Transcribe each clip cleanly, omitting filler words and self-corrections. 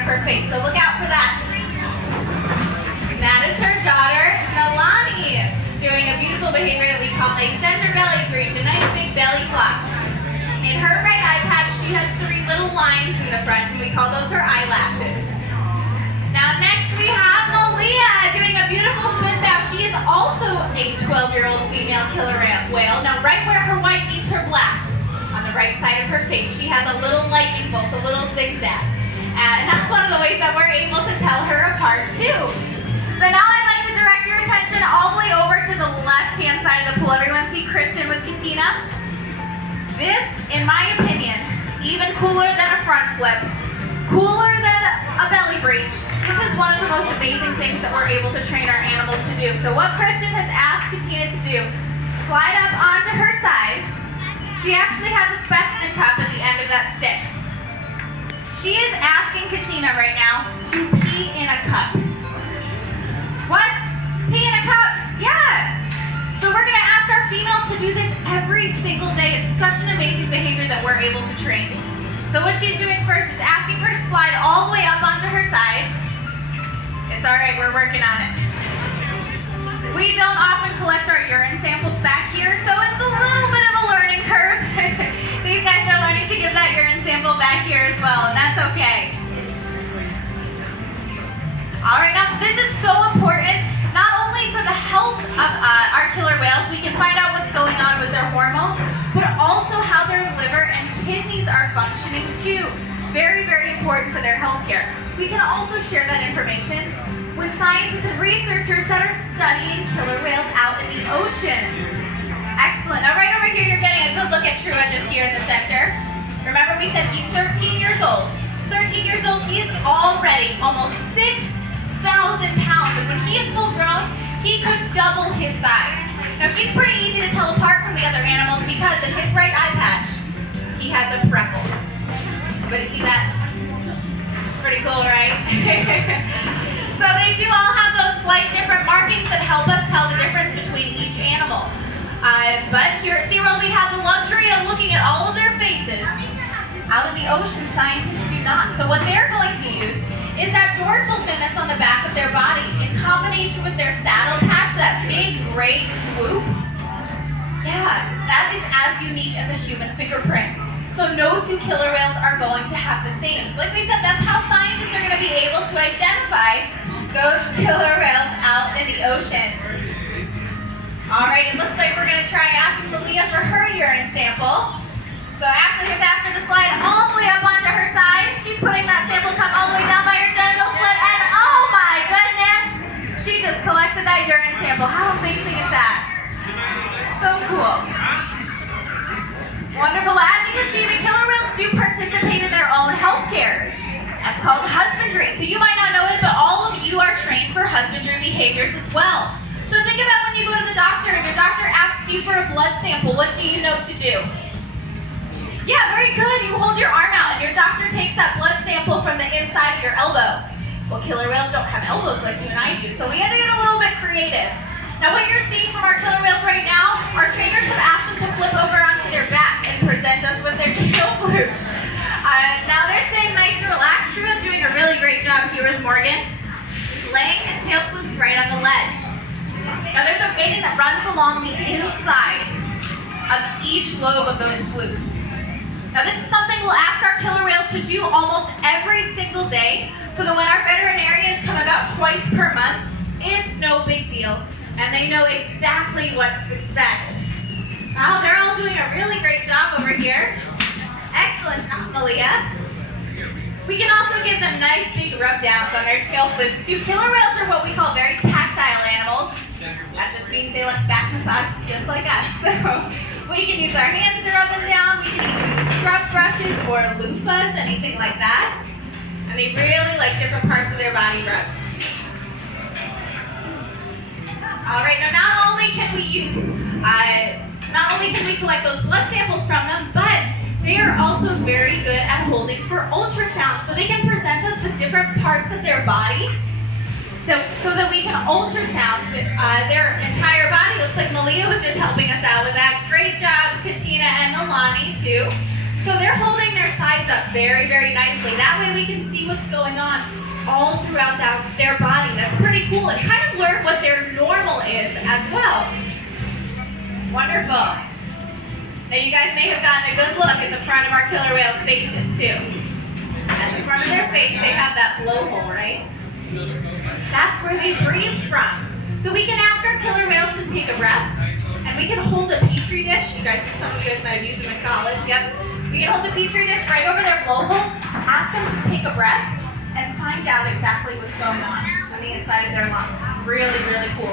of her face, so look out for that. And that is her daughter, Nalani, doing a beautiful behavior that we call a center belly breach, a nice big belly flop. In her right eye patch, she has 3 little lines in the front, and we call those her eyelashes. Now next we have Malia doing a beautiful spin back. She is also a 12-year-old female killer whale. Now right where her white meets her black, on the right side of her face, she has a little lightning bolt, a little zigzag. And that's one of the ways that we're able to tell her apart too. But now I'd like to direct your attention all the way over to the left-hand side of the pool. Everyone see Kristen with Katina? This, in my opinion, even cooler than a front flip, cooler than a belly breach. This is one of the most amazing things that we're able to train our animals to do. So what Kristen has asked Katina to do, slide up onto her side. She actually has a specimen cup at the end of that stick. She is asking Katina right now to pee in a cup. What? Pee in a cup? Yeah! So we're gonna ask our females to do this every single day. It's such an amazing behavior that we're able to train. So what she's doing first is asking her to slide all the way up onto her side. It's all right, we're working on it. We don't often collect our urine samples back here, so it's a little bit of a learning curve. These guys are learning to give that urine sample back here as well, and that's okay. All right, now this is so important, not only for the health of our killer whales, we can find out what's going on with their hormones, but also how their liver and kidneys are functioning too. Very, very important for their health care. We can also share that information with scientists and researchers that are studying killer whales out in the ocean. Excellent. Now right over here, you're getting a good look at Trua just here in the center. Remember we said he's 13 years old. 13 years old, he is already almost 6,000 pounds. And when he is full grown, he could double his size. Now he's pretty easy to tell apart from the other animals because in his right eye patch, he has a freckle. Everybody see that? Pretty cool, right? So they do all have those slight different markings that help us tell the difference between each animal. But here at Seaworld, we have the luxury of looking at all of their faces. Out in the ocean, scientists do not. So what they're going to use is that dorsal fin that's on the back of their body in combination with their saddle patch, that big gray swoop. Yeah, that is as unique as a human fingerprint. So no 2 killer whales are going to have the same. So like we said, that's how scientists are going to be able to identify those killer whales out in the ocean. All right, it looks like we're going to try asking Malia for her urine sample. So Ashley has asked her to slide all the way up onto her side. She's putting that sample cup all the way down by her genital slit, and oh my goodness, she just collected that urine sample. How amazing is that? So cool. Wonderful. As you can see, the killer whales do participate in their own health care. That's called husbandry. So you might not know it, but all of you are trained for husbandry behaviors as well. So think about when you go to the doctor and your doctor asks you for a blood sample. What do you know to do? Yeah, very good. You hold your arm out and your doctor takes that blood sample from the inside of your elbow. Well, killer whales don't have elbows like you and I do, so we had to get a little bit creative. Now what you're seeing from our killer whales right now, our trainers have asked them to flip over onto their back and present us with their tail flukes. Now they're staying nice and relaxed. Trua's doing a really great job here with Morgan, laying his tail flukes right on the ledge. Now there's a vein that runs along the inside of each lobe of those flukes. Now this is something we'll ask our killer whales to do almost every single day, so that when our veterinarians come about twice per month, it's no big deal, and they know exactly what to expect. Wow, they're all doing a really great job over here. Excellent job, Malia. We can also give them nice big rub downs on their tail flukes too. Killer whales are what we call very tactile animals. That just means they like back massages just like us. So we can use our hands to rub them down. We can even use scrub brushes or loofahs, anything like that. And they really like different parts of their body rubbed. All right, now not only can we collect those blood samples from them, but they are also very good at holding for ultrasound. So they can present us with different parts of their body so that we can ultrasound their entire body. Looks like Malia was just helping us out with that. Great job, Katina and Nalani too. So they're holding their sides up very, very nicely. That way we can see what's going on all throughout their body. That's pretty cool, and kind of learn what their normal is as well. Wonderful. Now you guys may have gotten a good look at the front of our killer whale's faces too. At the front of their face, they have that blowhole, right? That's where they breathe from. So we can ask our killer whales to take a breath, and we can hold a petri dish. Some of you guys might have used them in college. Yep. We can hold the petri dish right over their blowhole, ask them to take a breath, and find out exactly what's going on the inside of their lungs. Really, really cool.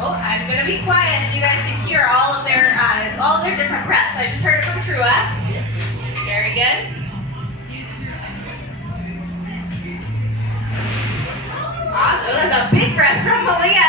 Oh, I'm gonna be quiet, and you guys can hear all of their different breaths. I just heard it from Trua. Very good. Awesome. That's a big breath from Malia.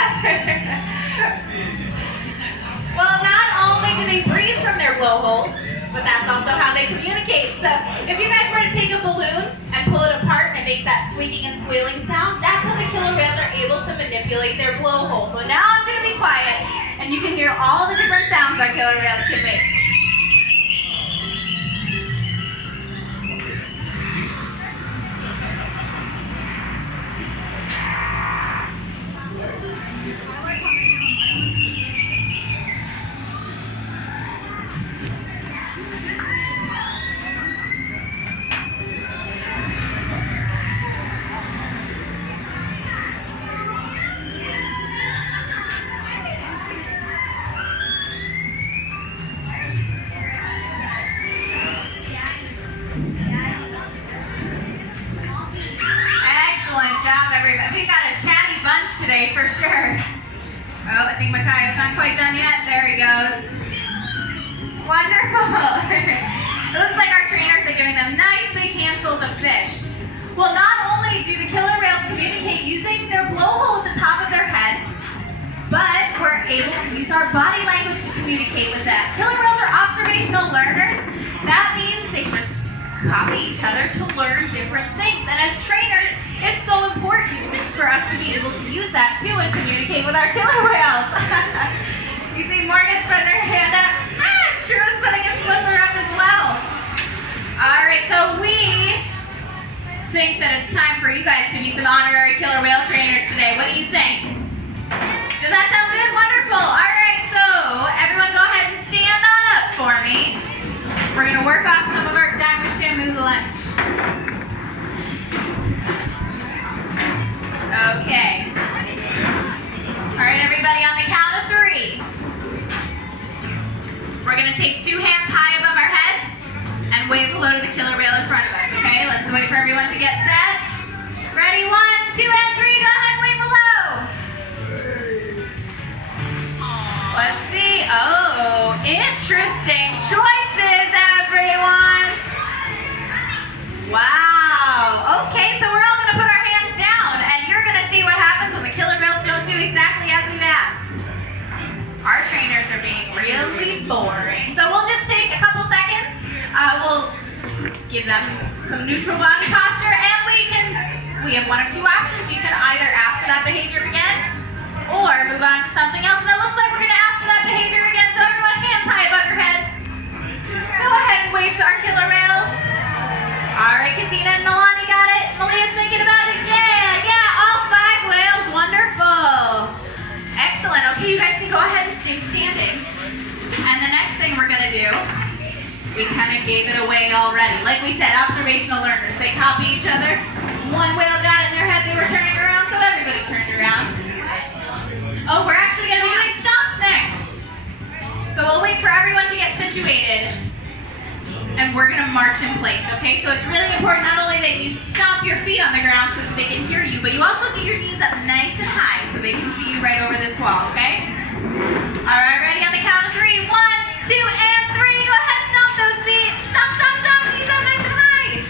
Well, not only do they breathe from their blowholes, but that's also how they communicate. So if you guys were to take a balloon and pull it apart and it makes that squeaking and squealing sound, that's how the killer whales are able to manipulate their blowhole. So now I'm going to be quiet, and you can hear all the different sounds our killer whales can make. Today for sure. Oh, I think Micaiah's not quite done yet. There he goes. Wonderful. It looks like our trainers are giving them nice big handfuls of fish. Well, not only do the killer whales communicate using their blowhole at the top of their head, but we're able to use our body language to communicate with them. Killer whales are observational learners. That means they just copy each other to learn different things. And as trainers, it's so important for us to be able to use that too and communicate with our killer whales. You see Morgan's putting her hand up. True's putting his flipper up as well. All right, so we think that it's time for you guys to be some honorary killer whale trainers today. What do you think? Does that sound good? Wonderful. All right, so everyone go ahead and stand on up for me. We're going to work off some of our Diamond Shamu lunch. Okay. All right, everybody, on the count of 3. We're going to take 2 hands high above our head and wave hello to the killer whale in front of us, okay? Let's wait for everyone to get set. Ready? 1, 2, and 3. Go ahead and wave hello. Let's see. Oh, interesting choices, everyone. Wow. Okay, so we're all going to put our hands down, and you're going to see what happens when the killer whales don't do exactly as we've asked. Our trainers are being really boring. So we'll just take a couple seconds. We'll give them some neutral body posture, and we have 1 of 2 options. You can either ask for that behavior again, or move on to something else. And it looks like we're going to ask for that behavior again. So everyone, hands high above your head. Go ahead and wave to our killer whales. All right, Katina and Nalani got it. Malia's thinking about it. Yeah, all 5 whales. Wonderful. Excellent. Okay, you guys can go ahead and stay standing. And the next thing we're going to do, we kind of gave it away already. Like we said, observational learners. They copy each other. 1 whale got it in their head they were turning around, so everybody turned around. Oh, we're actually going to be doing stomps next. So we'll wait for everyone to get situated, and we're going to march in place, okay? So it's really important not only that you stomp your feet on the ground so that they can hear you, but you also get your knees up nice and high so they can see you right over this wall, okay? All right, ready on the count of 3. 1, 2, and 3. Go ahead, stomp those feet. Stomp, stomp, stomp. Knees up nice and high.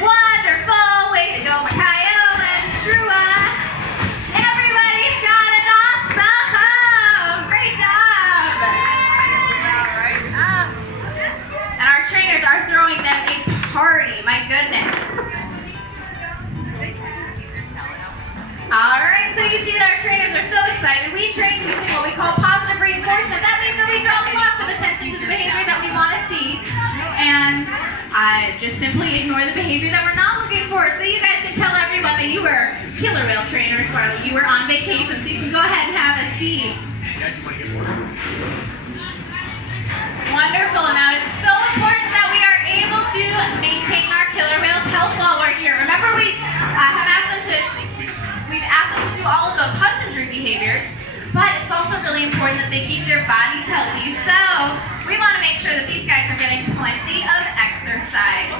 Wonderful. Way to go, Micaiah and Trua. Everybody's got it. Awesome. Great job. And our trainers are throwing them a party. My goodness. just simply ignore the behavior that we're not looking for. So you guys can tell everyone that you were killer whale trainers while you were on vacation. So you can go ahead and have a seat. Wonderful. Now it's so important that we are able to maintain our killer whales' health while we're here. Remember, we've asked them to do all of those husbandry behaviors, but it's also really important that they keep their bodies healthy. So we want to make sure that these guys are getting plenty of exercise.